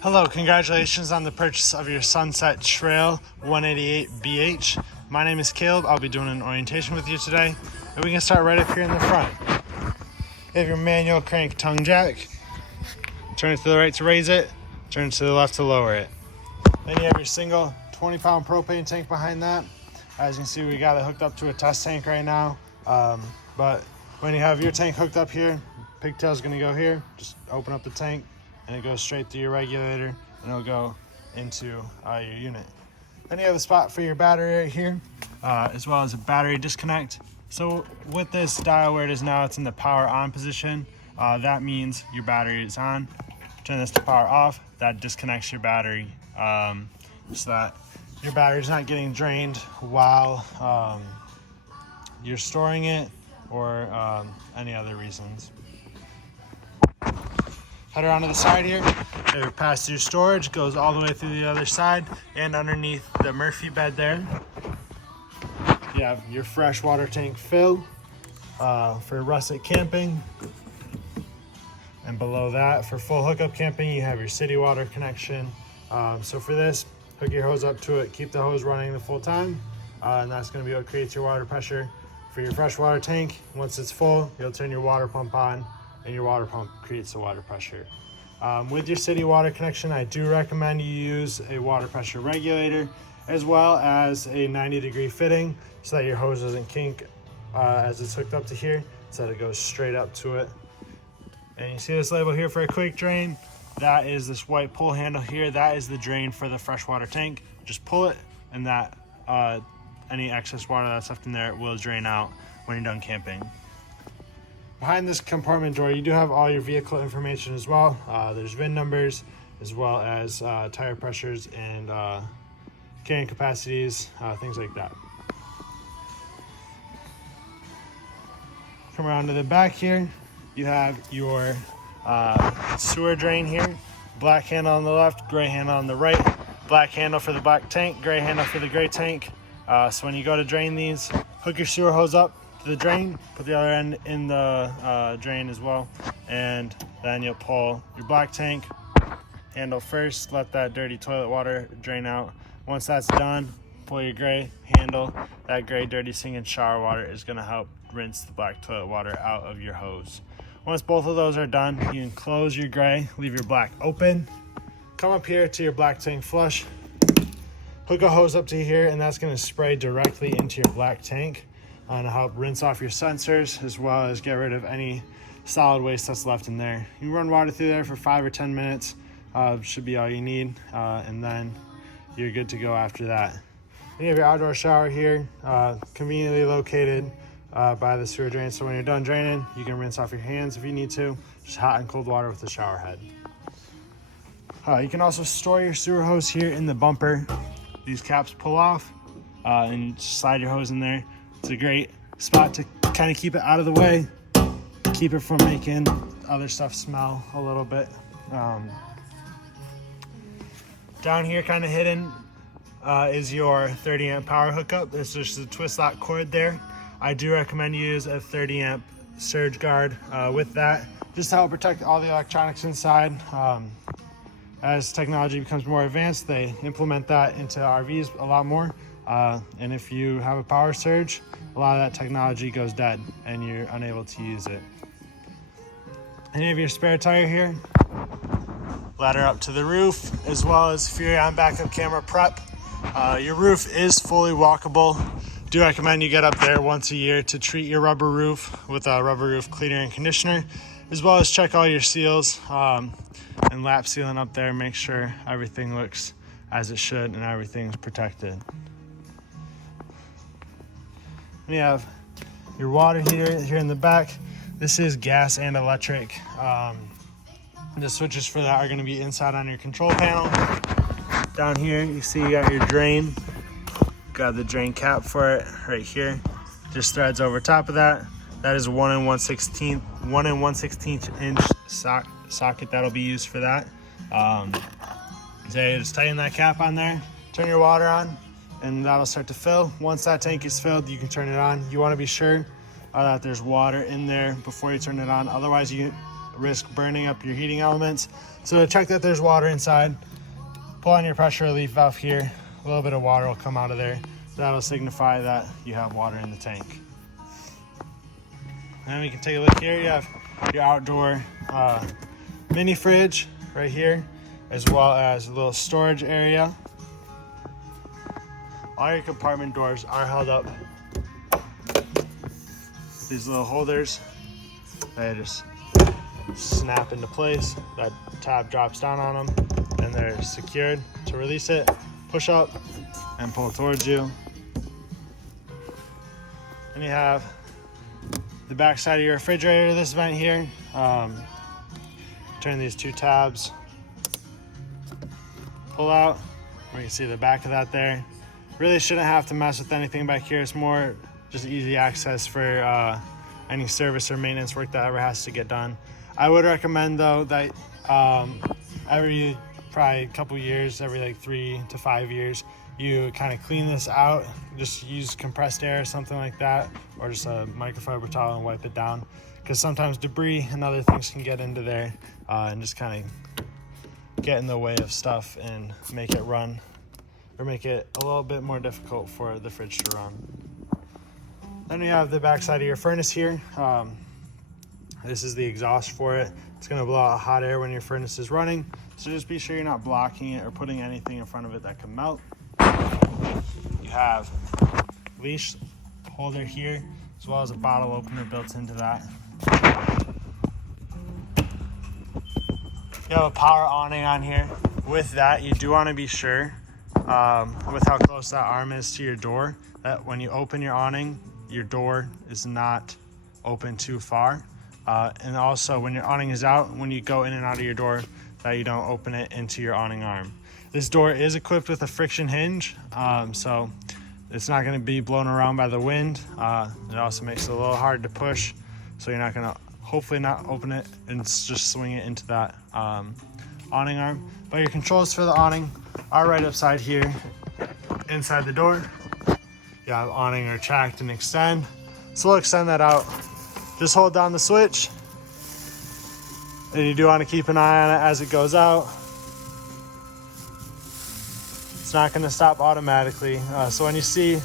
Hello, congratulations on the purchase of your Sunset Trail 188BH. My name is Caleb. I'll be doing an orientation with you today. And we can start right up here in the front. You have your manual crank tongue jack. Turn it to the right to raise it. Turn it to the left to lower it. Then you have your single 20-pound propane tank behind that. As you can see, we got it hooked up to a test tank right now. But when you have your tank hooked up here, pigtail's going to go here. Just open up the tank, and it goes straight through your regulator, and it'll go into your unit. Then you have a spot for your battery right here, as well as a battery disconnect. So with this dial where it is now, it's in the power on position. That means your battery is on. Turn this to power off. That disconnects your battery, so that your battery's not getting drained while you're storing it or any other reasons. Head around to the side here. Your pass-through storage goes all the way through the other side and underneath the Murphy bed there. You have your freshwater tank fill for rustic camping. And below that, for full hookup camping, you have your city water connection. So for this, hook your hose up to it, keep the hose running the full time, and that's going to be what creates your water pressure for your freshwater tank. Once it's full, you'll turn your water pump on, and your water pump creates the water pressure. With your city water connection, I do recommend you use a water pressure regulator as well as a 90-degree fitting so that your hose doesn't kink as it's hooked up to here, so that it goes straight up to it. And you see this label here for a quick drain. That is this white pull handle here. That is the drain for the freshwater tank. Just pull it, and that any excess water that's left in there will drain out when you're done camping. Behind this compartment door, you do have all your vehicle information as well. There's VIN numbers, as well as tire pressures and carrying capacities, things like that. Come around to the back here. You have your sewer drain here. Black handle on the left, gray handle on the right. Black handle for the black tank, gray handle for the gray tank. So when you go to drain these, hook your sewer hose up to the drain, put the other end in the drain as well, and then you'll pull your black tank handle first, let that dirty toilet water drain out. Once that's done, pull your gray handle. That gray dirty sink and shower water is going to help rinse the black toilet water out of your hose. Once both of those are done, you can close your gray, leave your black open, come up here to your black tank flush, hook a hose up to here, and that's going to spray directly into your black tank to help rinse off your sensors, as well as get rid of any solid waste that's left in there. You run water through there for 5 or 10 minutes, should be all you need, and then you're good to go after that. Then you have your outdoor shower here, conveniently located by the sewer drain, so when you're done draining, you can rinse off your hands if you need to, just hot and cold water with the shower head. You can also store your sewer hose here in the bumper. These caps pull off, and you just slide your hose in there. It's a great spot to kind of keep it out of the way, keep it from making other stuff smell a little bit. Down here, kind of hidden, is your 30 amp power hookup. There's just a twist lock cord there. I do recommend you use a 30 amp surge guard with that, just to help protect all the electronics inside. As technology becomes more advanced, they implement that into RVs a lot more. And if you have a power surge, a lot of that technology goes dead and you're unable to use it. And you have your spare tire here. Ladder up to the roof, as well as if you're on backup camera prep. Your roof is fully walkable. Do recommend you get up there once a year to treat your rubber roof with a rubber roof cleaner and conditioner, as well as check all your seals and lap sealing up there. Make sure everything looks as it should and everything's protected. And you have your water heater here in the back. This is gas and electric. The switches for that are going to be inside on your control panel. Down here, you see you got your drain. Got the drain cap for it right here. Just threads over top of that. That is 1 1/16 inch socket that'll be used for that. So you just tighten that cap on there, turn your water on, and that'll start to fill. Once that tank is filled, you can turn it on. You want to be sure that there's water in there before you turn it on. Otherwise, risk burning up your heating elements. So to check that there's water inside, pull on your pressure relief valve here. A little bit of water will come out of there. That'll signify that you have water in the tank. And we can take a look here. You have your outdoor mini fridge right here, as well as a little storage area. All your compartment doors are held up. These little holders, they just snap into place. That tab drops down on them and they're secured. To release it, push up and pull towards you. And you have the back side of your refrigerator, this vent here. Turn these two tabs, pull out, where you can see the back of that there. Really shouldn't have to mess with anything back here. It's more just easy access for any service or maintenance work that ever has to get done. I would recommend though that every probably a couple years, every like 3 to 5 years, you kind of clean this out. Just use compressed air or something like that, or just a microfiber towel and wipe it down, because sometimes debris and other things can get into there and just kind of get in the way of stuff and make it run, or make it a little bit more difficult for the fridge to run. Then we have the back side of your furnace here. This is the exhaust for it. It's gonna blow out hot air when your furnace is running, so just be sure you're not blocking it or putting anything in front of it that can melt. You have leash holder here, as well as a bottle opener built into that. You have a power awning on here. With that, you do want to be sure, with how close that arm is to your door, that when you open your awning, your door is not open too far. And also when your awning is out, when you go in and out of your door, that you don't open it into your awning arm. This door is equipped with a friction hinge, so it's not going to be blown around by the wind. It also makes it a little hard to push, so you're not going to, hopefully not open it and just swing it into that awning arm. But your controls for the awning are right upside here inside the door. You have awning retract and extend. So we'll extend that out. Just hold down the switch, and you do want to keep an eye on it as it goes out. It's not going to stop automatically. So when you see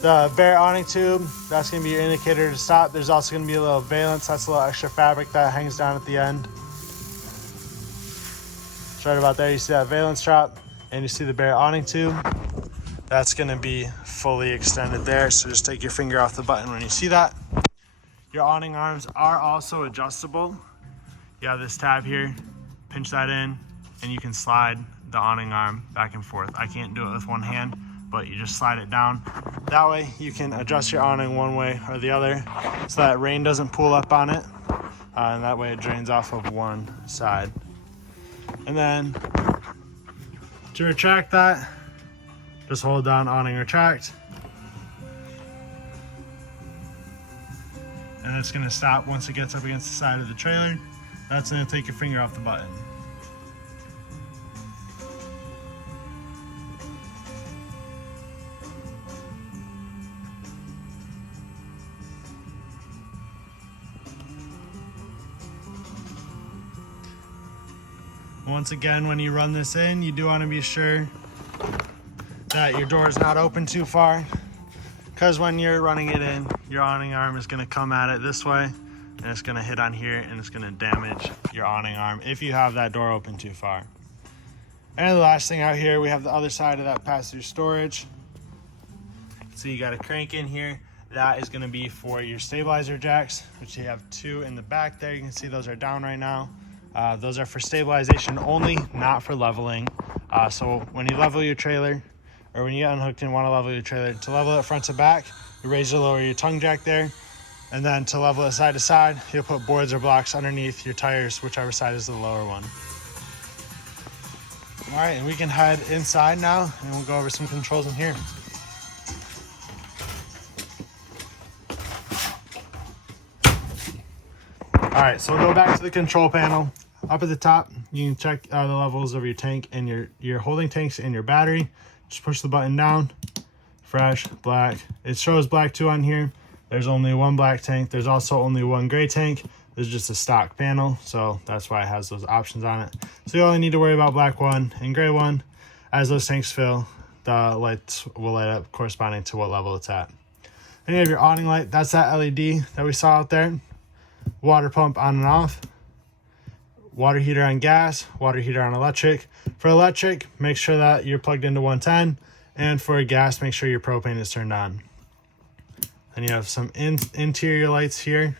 the bare awning tube, that's going to be your indicator to stop. There's also going to be a little valance. That's a little extra fabric that hangs down at the end. It's right about there. You see that valance drop, and you see the bare awning tube. That's going to be fully extended there. So just take your finger off the button when you see that. Your awning arms are also adjustable. You have this tab here, pinch that in, and you can slide the awning arm back and forth. I can't do it with one hand, but you just slide it down. That way you can adjust your awning one way or the other so that rain doesn't pool up on it, and that way it drains off of one side. And then to retract that, just hold down awning retract, and it's going to stop once it gets up against the side of the trailer. That's going to take your finger off the button. Once again, when you run this in, you do want to be sure that your door is not open too far, because when you're running it in, your awning arm is going to come at it this way, and it's going to hit on here, and it's going to damage your awning arm if you have that door open too far. And the last thing out here, we have the other side of that pass-through storage. So you got a crank in here. That is going to be for your stabilizer jacks, which you have 2 in the back there. You can see those are down right now. Those are for stabilization only, not for leveling. So when you level your trailer, or when you get unhooked and want to level your trailer, to level it front to back, you raise or lower your tongue jack there. And then to level it side to side, you'll put boards or blocks underneath your tires, whichever side is the lower one. All right, and we can head inside now, and we'll go over some controls in here. All right, so we'll go back to the control panel. Up at the top, you can check the levels of your tank and your holding tanks and your battery. Just push the button down, fresh, black. It shows black too on here. There's only one black tank. There's also only one gray tank, This is just a stock panel, so that's why it has those options on it. So you only need to worry about black one and gray one. As those tanks fill, the lights will light up corresponding to what level it's at. Then you have your awning light. That's that LED that we saw out there. Water pump on and off. Water heater on gas, water heater on electric. For electric, make sure that you're plugged into 110. And for gas, make sure your propane is turned on. Then you have some interior lights here.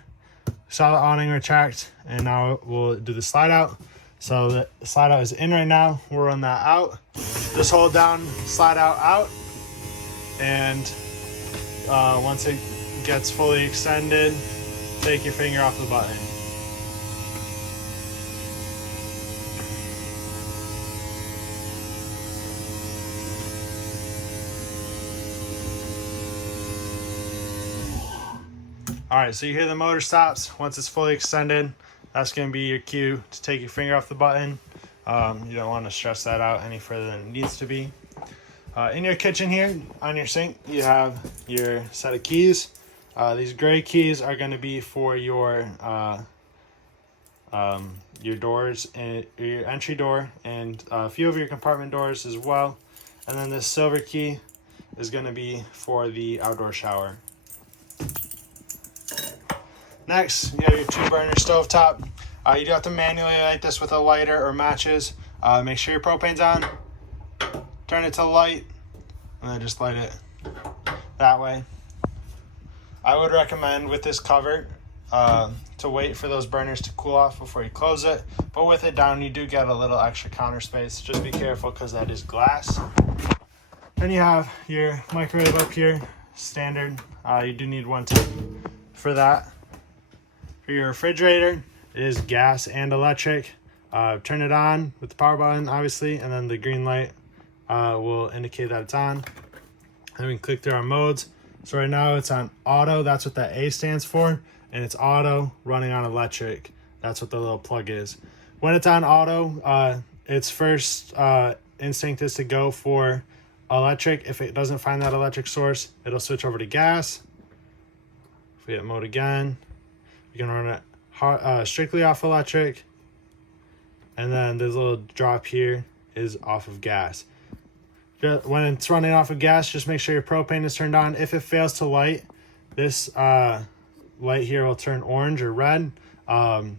Saw the awning retract, and now we'll do the slide out. So the slide out is in right now. We'll run that out. Just hold down, slide out. And once it gets fully extended, take your finger off the button. All right, so you hear the motor stops. Once it's fully extended, that's going to be your cue to take your finger off the button. You don't want to stress that out any further than it needs to be. In your kitchen here, on your sink, you have your set of keys. These gray keys are going to be for your doors and your entry door and a few of your compartment doors as well. And then this silver key is going to be for the outdoor shower. Next, you have your 2-burner stovetop. You do have to manually light this with a lighter or matches. Make sure your propane's on. Turn it to light, and then just light it that way. I would recommend with this cover to wait for those burners to cool off before you close it. But with it down, you do get a little extra counter space. Just be careful because that is glass. Then you have your microwave up here, standard. You do need one for that. For your refrigerator, it is gas and electric. Turn it on with the power button, obviously, and then the green light will indicate that it's on. And we can click through our modes. So right now it's on auto. That's what that A stands for. And it's auto running on electric. That's what the little plug is. When it's on auto, its first instinct is to go for electric. If it doesn't find that electric source, it'll switch over to gas. If we hit mode again, you can run it strictly off electric. And then this little drop here is off of gas. When it's running off of gas, just make sure your propane is turned on. If it fails to light, this light here will turn orange or red. And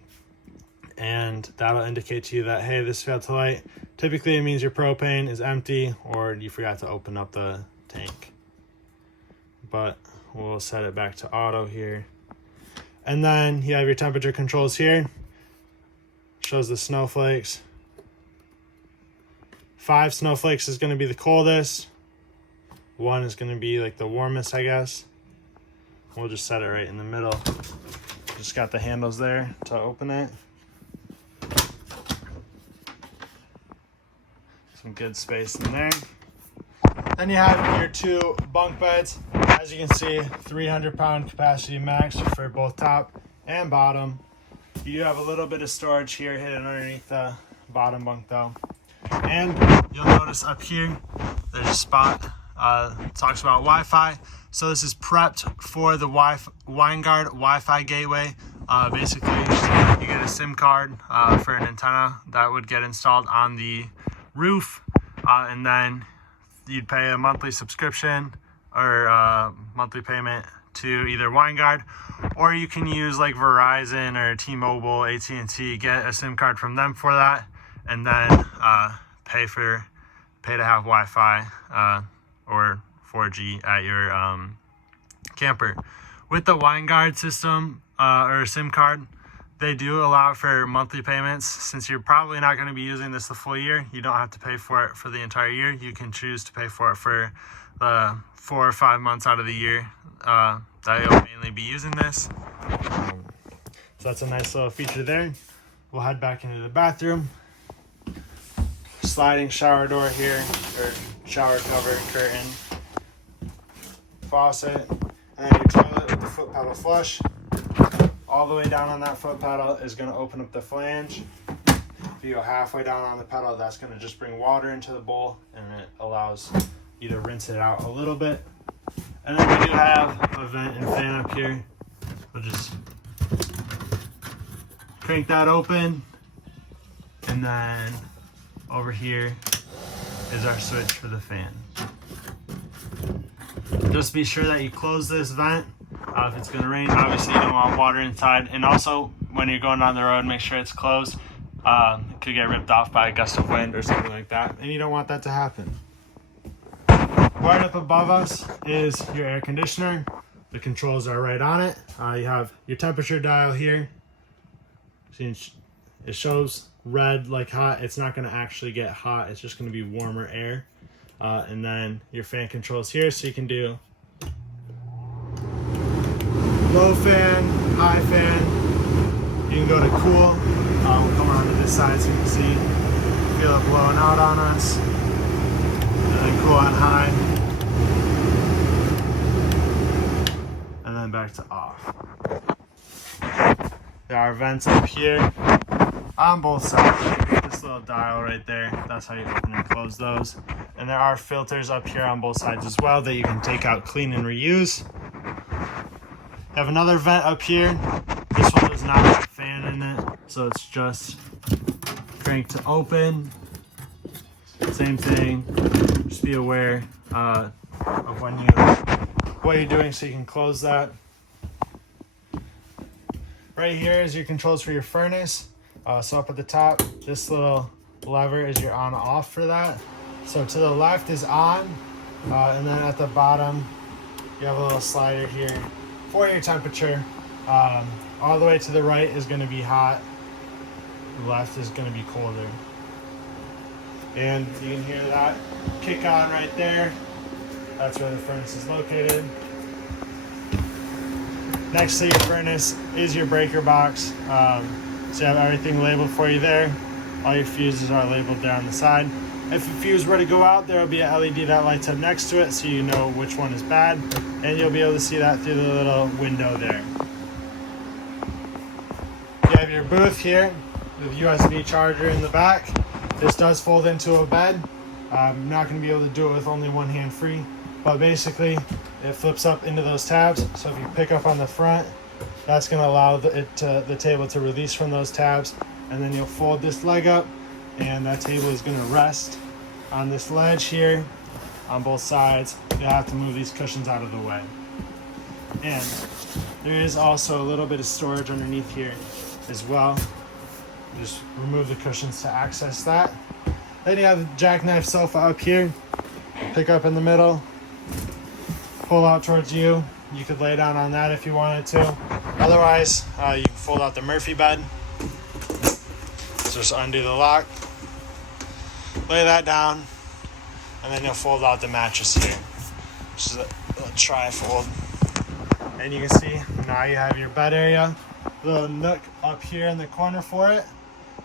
that'll indicate to you that, hey, this failed to light. Typically, it means your propane is empty or you forgot to open up the tank. But we'll set it back to auto here. And then you have your temperature controls here. Shows the snowflakes. 5 snowflakes is going to be the coldest. 1 is going to be like the warmest, I guess. We'll just set it right in the middle. Just got the handles there to open it. Some good space in there. Then you have your 2 bunk beds. As you can see, 300-pound capacity max for both top and bottom. You do have a little bit of storage here hidden underneath the bottom bunk though. And you'll notice up here, there's a spot, talks about Wi-Fi. So this is prepped for the WineGuard Wi-Fi gateway. Basically, you get a SIM card for an antenna that would get installed on the roof. And then you'd pay a monthly subscription or monthly payment to either WineGuard, or you can use like Verizon or T-Mobile, AT&T, get a SIM card from them for that, and then pay to have Wi-Fi or 4G at your camper. With the WineGuard system or SIM card, they do allow for monthly payments. Since you're probably not going to be using this the full year, you don't have to pay for it for the entire year. You can choose to pay for it for the 4 or 5 months out of the year that you'll mainly be using this. So that's a nice little feature there. We'll head back into the bathroom. Sliding shower door here, or shower cover, curtain, faucet, and then your toilet with the foot pedal flush. All the way down on that foot pedal is going to open up the flange. If you go halfway down on the pedal, that's going to just bring water into the bowl, and it allows you to rinse it out a little bit. And then we do have a vent and fan up here. We'll just crank that open, and then over here is our switch for the fan. Just be sure that you close this vent. If it's going to rain, obviously you don't want water inside. And also, when you're going down the road, make sure it's closed. It could get ripped off by a gust of wind or something like that, and you don't want that to happen. Right up above us is your air conditioner. The controls are right on it. You have your temperature dial here. It shows red like hot. It's not going to actually get hot. It's just going to be warmer air. And then your fan controls here, so you can do low fan, high fan. You can go to cool. We'll come around to this side so you can see, feel it blowing out on us. And then cool on high. And then back to off. There are vents up here on both sides. This little dial right there, that's how you open and close those. And there are filters up here on both sides as well that you can take out, clean, and reuse. You have another vent up here. This one does not have a fan in it, so it's just crank to open. Same thing. Just be aware of what you're doing so you can close that. Right here is your controls for your furnace. So up at the top, this little lever is your on-off for that. So to the left is on, and then at the bottom, you have a little slider here for your temperature. All the way to the right is going to be hot. The left is going to be colder. And you can hear that kick on right there. That's where the furnace is located. Next to your furnace is your breaker box. So you have everything labeled for you there. All your fuses are labeled there on the side. If a fuse were to go out, there will be an LED that lights up next to it so you know which one is bad. And you'll be able to see that through the little window there. You have your booth here with USB charger in the back. This does fold into a bed. I'm not going to be able to do it with only one hand free, but basically it flips up into those tabs. So if you pick up on the front, that's going to allow the table to release from those tabs, and then you'll fold this leg up and that table is going to rest on this ledge here on both sides. You'll have to move these cushions out of the way. And there is also a little bit of storage underneath here as well. Just remove the cushions to access that. Then you have the jackknife sofa up here. Pick up in the middle, pull out towards you. You could lay down on that if you wanted to. Otherwise, you can fold out the Murphy bed. So just undo the lock, lay that down, and then you'll fold out the mattress here, which is a tri-fold. And you can see now you have your bed area, little nook up here in the corner for it.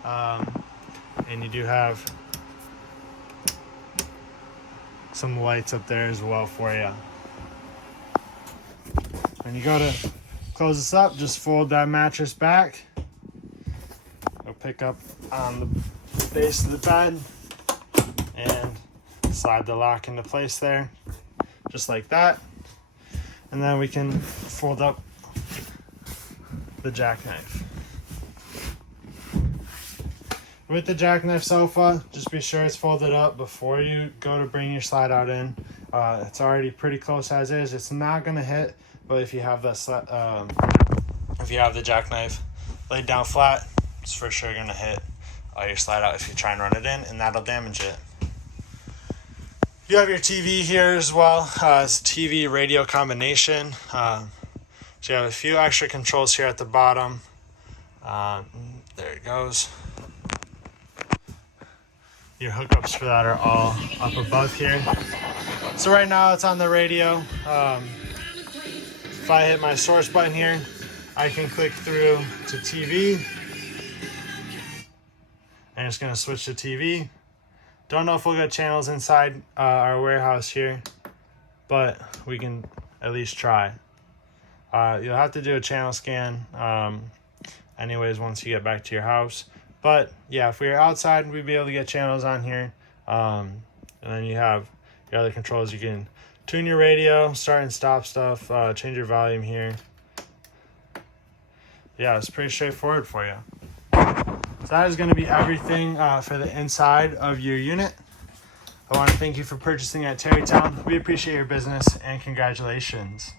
And you do have some lights up there as well for you. When you go to close this up, just fold that mattress back. It'll pick up on the base of the bed and slide the lock into place there, just like that. And then we can fold up the jackknife. With the jackknife sofa, just be sure it's folded up before you go to bring your slide out in. It's already pretty close as is. It's not gonna hit, but if you have the jackknife laid down flat, it's for sure gonna hit your slide out if you try and run it in, and that'll damage it. You have your TV here as well. It's a TV radio combination. So you have a few extra controls here at the bottom. There it goes. Your hookups for that are all up above here. So right now it's on the radio. If I hit my source button here, I can click through to TV. And it's gonna switch to TV. Don't know if we'll get channels inside our warehouse here, but we can at least try. You'll have to do a channel scan anyways once you get back to your house. But yeah, if we were outside, we'd be able to get channels on here. And then you have your other controls. You can tune your radio, start and stop stuff, change your volume here. Yeah, it's pretty straightforward for you. So that is going to be everything for the inside of your unit. I want to thank you for purchasing at Terrytown. We appreciate your business and congratulations.